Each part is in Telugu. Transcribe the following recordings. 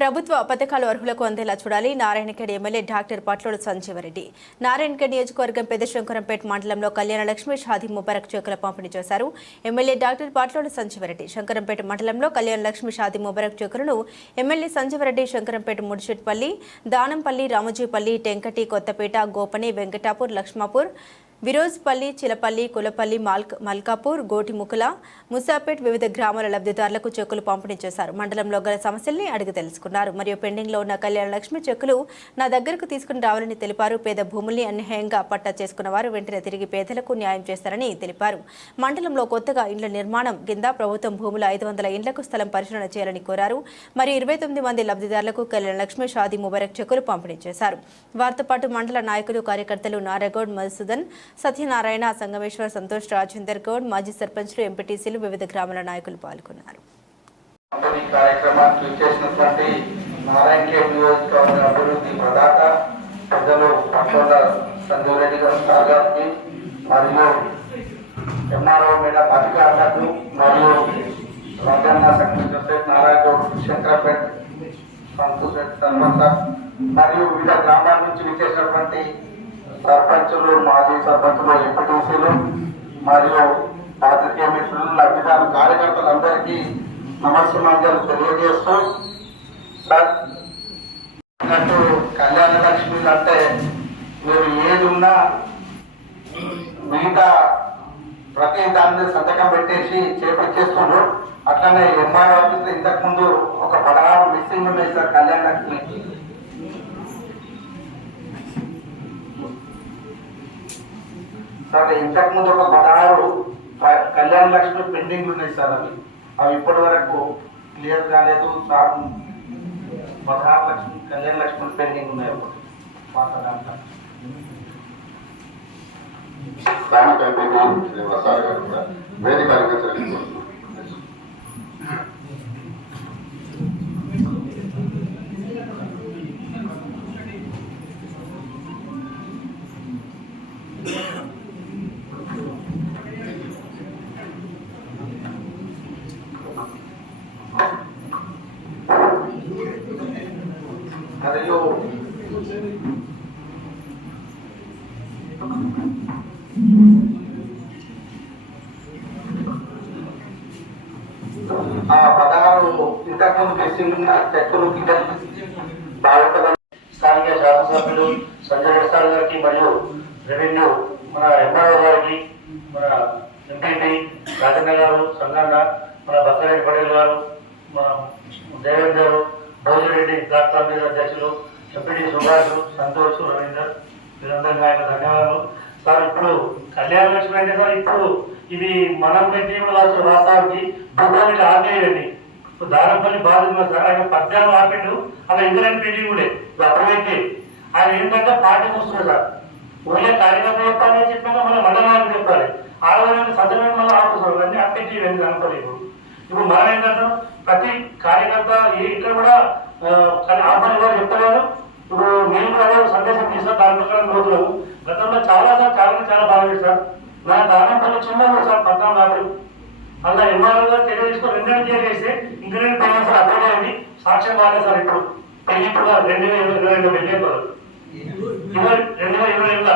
ప్రభుత్వ పథకాలు అర్హులకు అందేలా చూడాలి. Narayankhed MLA doctor Patlodu Sanjeeva Reddy. Narayankhed నియోజకవర్గం పెద్ద శంకరంపేట మండలంలో కళ్యాణ లక్ష్మి షాదీ ముబారక్ చెక్కుల పంపిణీ చేశారు. MLA doctor Patlodu Sanjeeva Reddy. Shankarampet మండలంలో కళ్యాణ లక్ష్మి షాదీ ముబారక్ చెక్కులను ఎమ్మెల్యే సంజీవరెడ్డి శంకరంపేట ముడిచెట్పల్లి దానంపల్లి రామజీపల్లి టెంకటి కొత్తపేట గోపని వెంకటాపూర్ లక్ష్మాపూర్ విరోజ్పల్లి చిలపల్లి కులపల్లి మాల్క్ మల్కాపూర్ గోటిముకుల ముసాపేట్ వివిధ గ్రామాల లబ్ధిదారులకు చెక్కులు పంపిణీ చేశారు. మండలంలో గల సమస్యల్ని అడిగి తెలుసుకున్నారు. మరియు పెండింగ్లో ఉన్న కళ్యాణ లక్ష్మి చెక్కులు నా దగ్గరకు తీసుకుని రావాలని తెలిపారు. పేద భూముల్ని అన్యాయంగా పట్టా చేసుకున్న వారు వెంటనే తిరిగి పేదలకు న్యాయం చేస్తారని తెలిపారు. మండలంలో కొత్తగా ఇండ్ల నిర్మాణం కింద ప్రభుత్వం భూముల ఐదు వందల ఇండ్లకు స్థలం పరిశీలన చేయాలని కోరారు. మరియు ఇరవై తొమ్మిది మంది లబ్ధిదారులకు కళ్యాణ లక్ష్మి షాదీ ముబారక్ చెక్కులు పంపిణీ చేశారు. వారితో పాటు మండల నాయకులు కార్యకర్తలు నారాగౌడ్ మధుసూదన్ సత్యనారాయణ సంగమేశ్వర్ సంతోష్ రాజేందర్ గౌడ్ మాజీ సర్పంచ్లు ఎంపీటీసీలు వివిధ గ్రామాల నాయకులు పాల్గొన్నారు. మరియు ఎంఆర్ఓ అధికారులకు మరియు సెక్రటరీ జోసెఫ్ నారాయణ సంతోష్ మరియు వివిధ గ్రామాల నుంచి విచ్చేసినటువంటి సర్పంచులు మాజీ సర్పంచులు ఎంపీటీసీలు మరియు పాత్రికేయ మిత్రులు లబ్ధిదారు కార్యకర్తలందరికీ నమస్కారాలు తెలియజేస్తూ సార్ అన్నట్టు కళ్యాణ లక్ష్మి అంటే మీరు ఏది ఉన్నా మిగతా ప్రతి దాన్ని సంతకం పెట్టేసి చేపట్టేస్తుండ్రు అట్లనే ఎంఆర్ ఆఫీస్ ఇంతకుముందు ఒక పదహారు మిస్సింగ్ ఉన్నాయి సార్ కళ్యాణ లక్ష్మి. సార్ ఇంతకు ముందు ఒక పదహారు కళ్యాణ లక్ష్మి పెండింగ్ ఉన్నాయి సార్ అవి. అవి ఇప్పటి వరకు క్లియర్ కాలేదు. సార్ పదహారు లక్ష్మి కళ్యాణ లక్ష్మి పెండింగ్ ఉన్నాయి ఒకటి పాత దాంట్లో స్థానిక గారు కూడా వేదిక అలంకరించాలని మరియు ఆ పదాలు ఇంతకుముందు మిస్సింగ్ ఉన్న చెక్కులు కింద బాధ్యతలు స్థానిక శాసనసభ్యులు సంజయ్ రెడ్డి సార్ గారికి మరియు రెవెన్యూ మన ఎంఆర్ఓ గారికి మన ఎంపీపీ రాజన్న గారు సంగన్న మన బక్కరెడ్డి పటేల్ గారు మన దేవేంద్ర గారు రోజురెడ్డి డాక్టర్ మీద అధ్యక్షులు ఎంపీటీ సుభాష్ సంతోష్ రవీందర్ వీరందరికీ ఆయన ధన్యవాదాలు. సార్ ఇప్పుడు కళ్యాణ లక్ష్మి అంటే సార్ ఇప్పుడు ఇది మనం పెట్టిన రాష్ట్రానికి భూపాలి ఆపేయండి ఇప్పుడు దారంపల్లి బాధితులు సార్ ఆయన పద్నాలుగు ఆపిండు అలా ఇంగ్లాండ్ పెండింగ్ ఉండే ఇప్పుడు అప్పుడైతే ఆయన ఏంటంటే పార్టీ చూస్తున్నారు సార్. ఊళ్ళో కార్యకర్త చెప్పాలని చెప్పాక మన మండలానికి చెప్పాలి. ఆడవాళ్ళని సదనం మళ్ళీ ఆపుతారు అన్ని అప్పటి వెళ్ళి అనుకోలేదు ఇప్పుడు మనం ఏంటంటే ప్రతి కార్యకర్త ఏ ఇక్కడ కూడా ఆపని కూడా చెప్తలేదు ఇప్పుడు నేను కూడా సందేశం తీసాం దాని ప్రకారం రోజులు గతంలో చాలా సార్ చాలా చాలా బాగా చేశారు నా దానం పనులు చిన్న సార్ పద్నాలుగు యాభై అలా ఎంఆర్ఓ గారు తెలియజేస్తూ రెండు నెలలు చేసి ఇంజనీరింగ్ పేమెంట్స్ అప్లై చేయండి సాక్ష్యం బాగా సార్ ఇప్పుడు. ఇప్పుడు రెండు వేల ఇరవై రెండు వెళ్ళేది ఇరవై రెండు వేల ఇరవై రెండు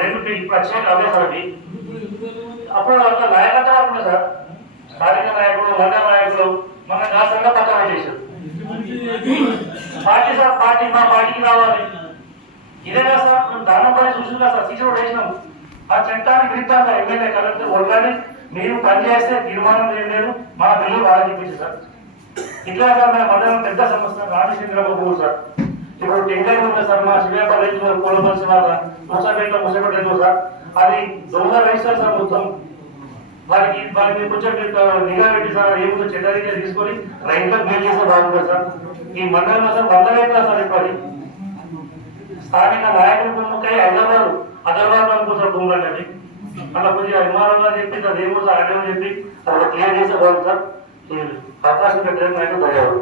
రెండు పి- ఇప్పుడు వచ్చే అవే సార్ అవి. అప్పుడు అట్లా నాయకత్వం అనుకుంటా సార్? స్థానిక నాయకుడు వర్గ నాయకుడు మన రాష్ట్రంగా పక్కన పెట్టేశారు పార్టీ సార్ పార్టీ మా పార్టీకి రావాలి. ఇదే కదా సార్ మేము దానం పని చూసిందా సార్? శిక్షణ వేసినాము ఆ చట్టానికి విరుద్ధంగా ఎమ్మెల్యే కలెక్టర్ ఒళ్ళని మీరు పనిచేస్తే తీర్మానం ఏం లేదు. మన పిల్లలు బాగా చెప్పింది సార్. ఇట్లా సార్ మన మండలం పెద్ద సమస్య రామచంద్రబాబు భూమి సార్. ఇప్పుడు టెంకాయ ఉంది సార్ మా శివేపల్లి రైతు కోలపల్సి వాళ్ళ ముసపేట ముసపేట సార్. అది దొంగ రైతులు సార్ మొత్తం. వారికి వారి మీద కొంచెం నిఘా పెట్టి సార్ ఏముందో చెడ్డరీగా తీసుకొని రైతులకు మేలు చేస్తే బాగుంటుంది సార్. ఈ మండలంలో సార్ వంద రైతులు సార్ ఇప్పుడు స్థానిక నాయకుల భూమికై హైదరాబాద్ హైదరాబాద్ అనుకుంటారు భూములు అట్లా కొద్దిగా అభిమానంగా చెప్పి సార్ ఏమో సార్ అదే చెప్పి అది క్లియర్ చేస్తే బాగుంది సార్. అవకాశం పెట్టడానికి నాకు ధన్యవాదాలు.